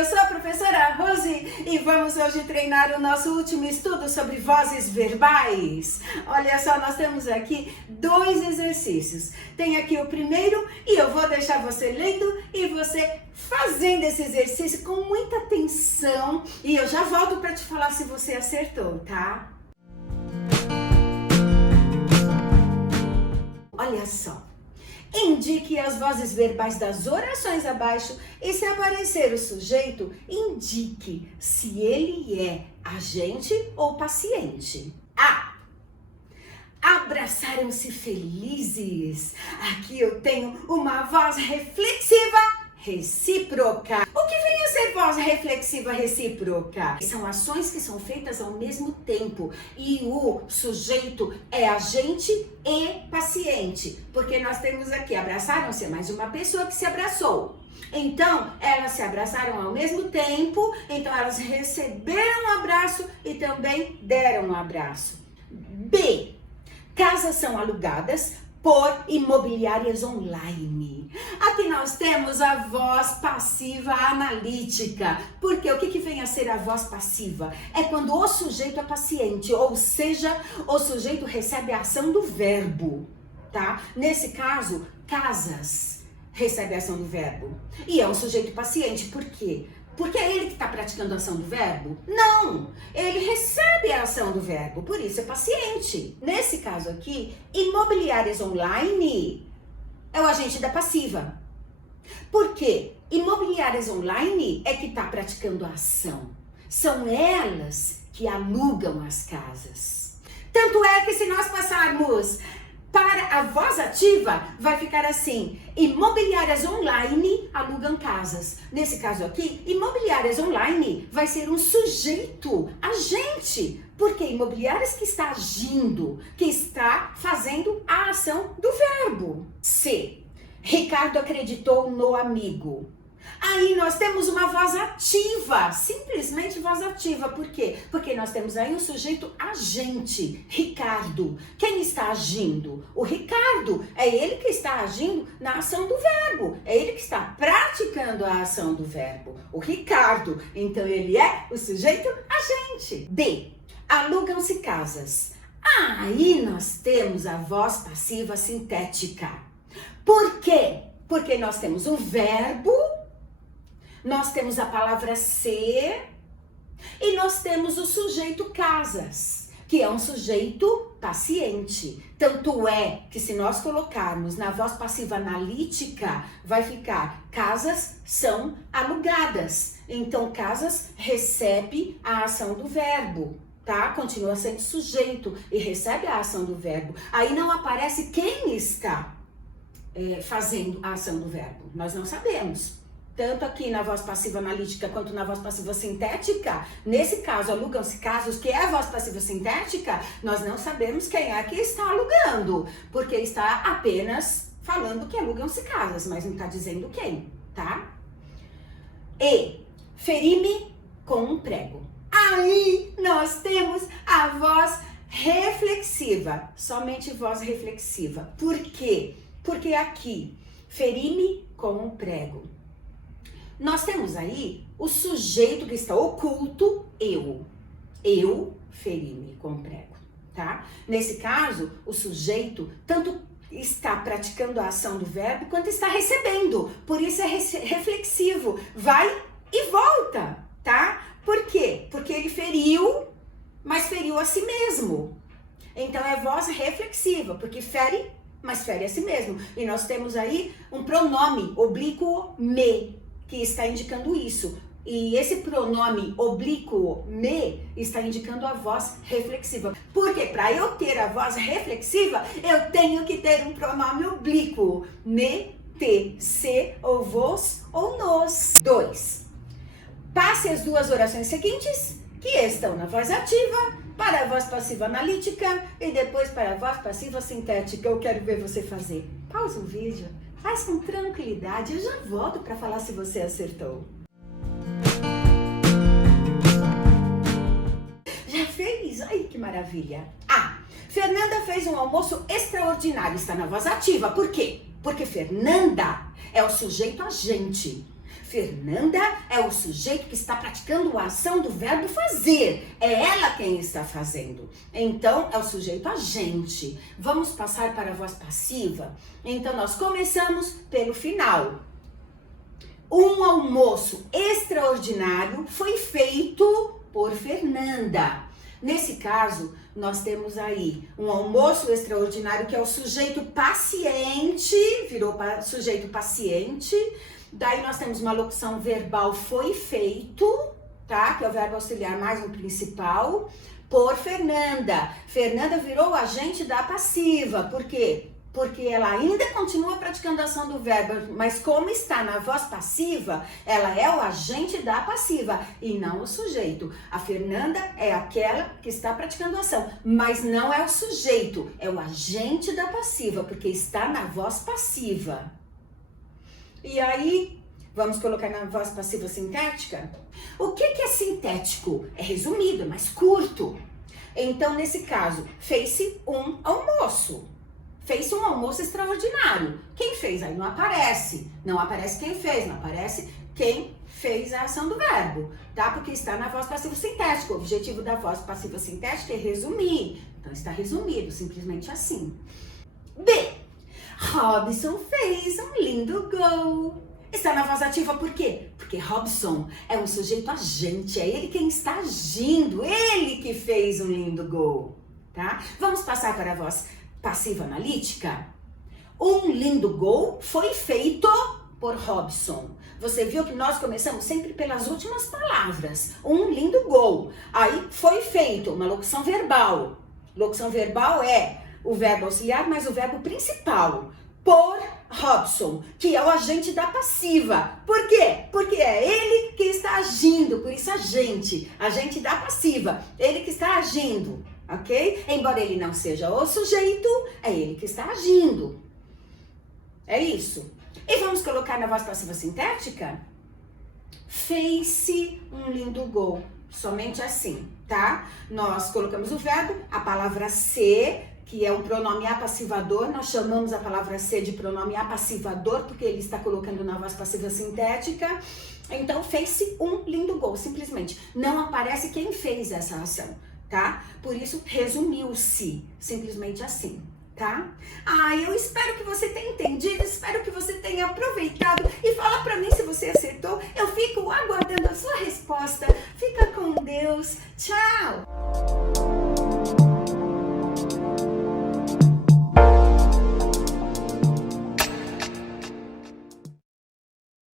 eu sou a professora Rose e vamos hoje treinar o nosso último estudo sobre vozes verbais. Olha só, nós temos aqui 2 exercícios. Tem aqui o primeiro e eu vou deixar você lendo e você fazendo esse exercício com muita atenção e eu já volto para te falar se você acertou, tá? Olha só. Indique as vozes verbais das orações abaixo e se aparecer o sujeito, indique se ele é agente ou paciente. A. Abraçaram-se felizes. Aqui eu tenho uma voz reflexiva recíproca. O que vem a ser voz reflexiva recíproca? São ações que são feitas ao mesmo tempo e o sujeito é agente e paciente, porque nós temos aqui, abraçaram-se, mais uma pessoa que se abraçou. Então, elas se abraçaram ao mesmo tempo, então elas receberam um abraço e também deram um abraço. B. Casas são alugadas por imobiliárias online. Aqui nós temos a voz passiva analítica. Porque o que vem a ser a voz passiva? É quando o sujeito é paciente, ou seja, o sujeito recebe a ação do verbo, tá? Nesse caso, casas recebe a ação do verbo. E é um sujeito paciente, por quê? Porque é ele que está praticando a ação do verbo? Não! Ele recebe a ação do verbo, por isso é paciente. Nesse caso aqui, imobiliárias online é o agente da passiva. Por quê? Imobiliárias online é que está praticando a ação. São elas que alugam as casas. Tanto é que se nós passarmos para a voz ativa, vai ficar assim: imobiliárias online alugam casas. Nesse caso aqui, imobiliárias online vai ser um sujeito, agente, porque imobiliárias que está agindo, que está fazendo a ação do verbo. C. Ricardo acreditou no amigo. Aí nós temos uma voz ativa, simplesmente voz ativa. Por quê? Porque nós temos aí um sujeito agente, Ricardo. Quem está agindo? O Ricardo. É ele que está agindo na ação do verbo. É ele que está praticando a ação do verbo. O Ricardo. Então ele é o sujeito agente. D. Alugam-se casas. Aí nós temos a voz passiva sintética. Por quê? Porque nós temos um verbo, nós temos a palavra ser e nós temos o sujeito casas, que é um sujeito paciente. Tanto é que se nós colocarmos na voz passiva analítica, vai ficar casas são alugadas. Então, casas recebe a ação do verbo, tá? Continua sendo sujeito e recebe a ação do verbo. Aí não aparece quem está fazendo a ação do verbo. Nós não sabemos. Tanto aqui na voz passiva analítica quanto na voz passiva sintética, nesse caso, alugam-se casos, que é a voz passiva sintética, nós não sabemos quem é que está alugando, porque está apenas falando que alugam-se casas, mas não está dizendo quem, tá? E, feri-me com um prego. Aí nós temos a voz reflexiva, somente voz reflexiva. Por quê? Porque aqui, feri-me com um prego. Nós temos aí o sujeito que está oculto, eu. Eu feri-me com um prego, tá? Nesse caso, o sujeito tanto está praticando a ação do verbo quanto está recebendo. Por isso é reflexivo. Vai e volta, tá? Por quê? Porque ele feriu, mas feriu a si mesmo. Então é voz reflexiva, porque fere, mas fere a si mesmo. E nós temos aí um pronome oblíquo me, que está indicando isso. E esse pronome oblíquo me está indicando a voz reflexiva. Porque para eu ter a voz reflexiva, eu tenho que ter um pronome oblíquo. Me, te, se, ou vos, ou nos. 2. Passe as 2 orações seguintes, que estão na voz ativa, para a voz passiva analítica e depois para a voz passiva sintética. Eu quero ver você fazer. Pausa o vídeo, faz com tranquilidade. Eu já volto para falar se você acertou. Já fez? Ai, que maravilha. A. Fernanda fez um almoço extraordinário. Está na voz ativa. Por quê? Porque Fernanda é o sujeito agente. Fernanda é o sujeito que está praticando a ação do verbo fazer. É ela quem está fazendo. Então, é o sujeito agente. Vamos passar para a voz passiva? Então, nós começamos pelo final. Um almoço extraordinário foi feito por Fernanda. Nesse caso, nós temos aí um almoço extraordinário, que é o sujeito paciente, virou sujeito paciente. Daí nós temos uma locução verbal foi feito, tá? Que é o verbo auxiliar mais um principal, por Fernanda. Fernanda virou o agente da passiva. Por quê? Porque ela ainda continua praticando a ação do verbo, mas como está na voz passiva, ela é o agente da passiva e não o sujeito. A Fernanda é aquela que está praticando a ação, mas não é o sujeito, é o agente da passiva, porque está na voz passiva. E aí, vamos colocar na voz passiva sintética? O que é sintético? É resumido, é mais curto. Então, nesse caso, fez-se um almoço. Fez-se um almoço extraordinário. Quem fez? Aí não aparece. Não aparece quem fez, não aparece quem fez a ação do verbo, tá? Porque está na voz passiva sintética. O objetivo da voz passiva sintética é resumir. Então, está resumido, simplesmente assim. B. Robson fez um lindo gol. Está na voz ativa por quê? Porque Robson é um sujeito agente, é ele quem está agindo, ele que fez um lindo gol, tá? Vamos passar para a voz passiva analítica? Um lindo gol foi feito por Robson. Você viu que nós começamos sempre pelas últimas palavras. Um lindo gol. Aí foi feito, uma locução verbal. Locução verbal é o verbo auxiliar mais o verbo principal. Por Robson, que é o agente da passiva. Por quê? Porque é ele que está agindo, por isso agente da passiva. Ele que está agindo, ok? Embora ele não seja o sujeito, é ele que está agindo. É isso. E vamos colocar na voz passiva sintética? Fez-se um lindo gol. Somente assim, tá? Nós colocamos o verbo, a palavra ser, que é um pronome apassivador. Nós chamamos a palavra ser de pronome apassivador, porque ele está colocando na voz passiva sintética. Então, fez-se um lindo gol, simplesmente. Não aparece quem fez essa ação, tá? Por isso, resumiu-se, simplesmente assim, tá? Eu espero que você tenha entendido, espero que você tenha aproveitado e fala pra mim se você acertou. Eu fico aguardando a sua resposta. Fica com Deus. Tchau!